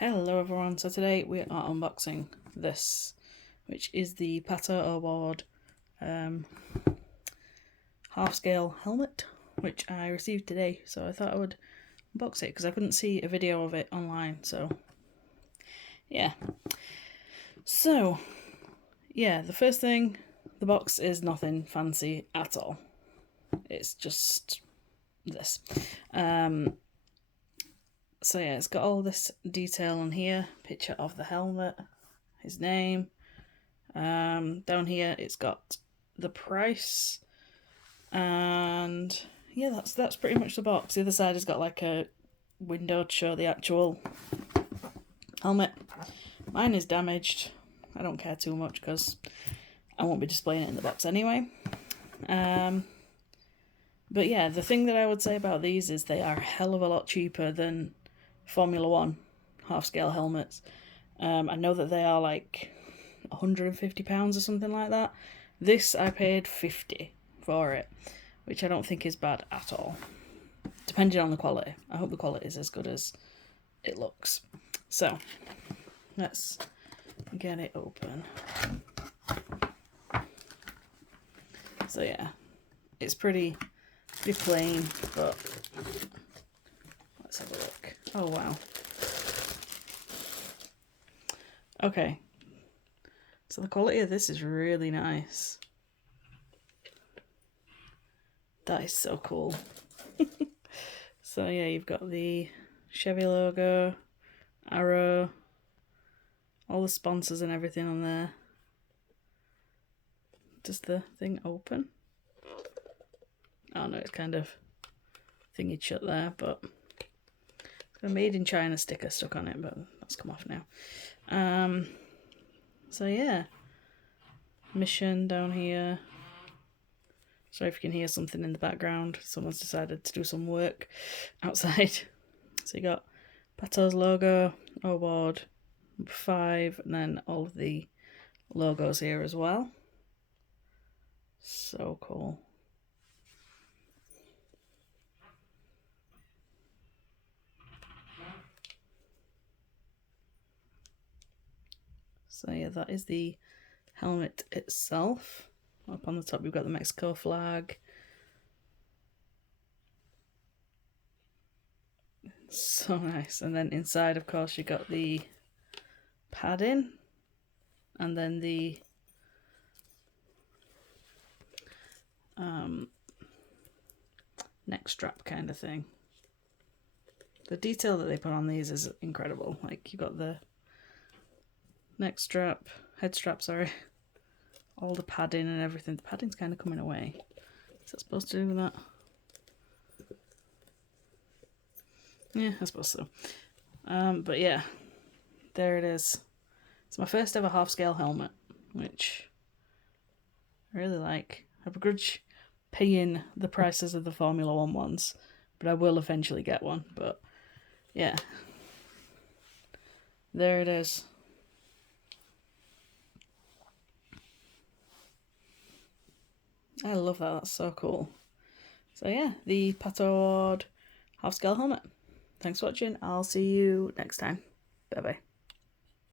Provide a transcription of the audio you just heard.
Hello everyone, so today we are unboxing this, which is the Pato Award half-scale helmet, which I received today, so I thought I would unbox it because I couldn't see a video of it online, so yeah. So, yeah, the first thing, the box is nothing fancy at all. It's just this. So yeah, it's got all this detail on here, picture of the helmet, his name. Down here it's got the price, and yeah, that's pretty much the box. The other side has got like a window to show the actual helmet. Mine is damaged. I don't care too much because I won't be displaying it in the box anyway. But yeah, the thing that I would say about these is they are a hell of a lot cheaper than Formula One half-scale helmets. I know that they are like £150 or something like that. This I paid £50 for it, which I don't think is bad at all, depending on the quality. I hope the quality is as good as it looks. So let's get it open. So yeah, it's pretty plain, but let's have a look. Oh wow. Okay, so the quality of this is really nice. That is so cool. So yeah, you've got the Chevy logo, arrow, all the sponsors and everything on there. Does the thing open? Oh no, it's kind of thingy shut there, but it's got a made in China sticker stuck on it, but that's come off now. So yeah, mission down here. Sorry if you can hear something in the background. Someone's decided to do some work outside. So you got Pato's logo, award, 5, and then all of the logos here as well. So cool. So yeah, that is the helmet itself. Up on the top we've got the Mexico flag. So nice. And then inside, of course, you got the padding, and then the neck strap kind of thing. The detail that they put on these is incredible. Like, you got the neck strap, head strap, sorry, all the padding and everything. The padding's kind of coming away. Is that supposed to do that? Yeah, I suppose so. But yeah, there it is. It's my first ever half-scale helmet, which I really like. I begrudge paying the prices of the Formula One ones, but I will eventually get one. But yeah, there it is. I love that. That's so cool. So yeah, the Pato Award half-scale helmet. Thanks for watching. I'll see you next time. Bye bye.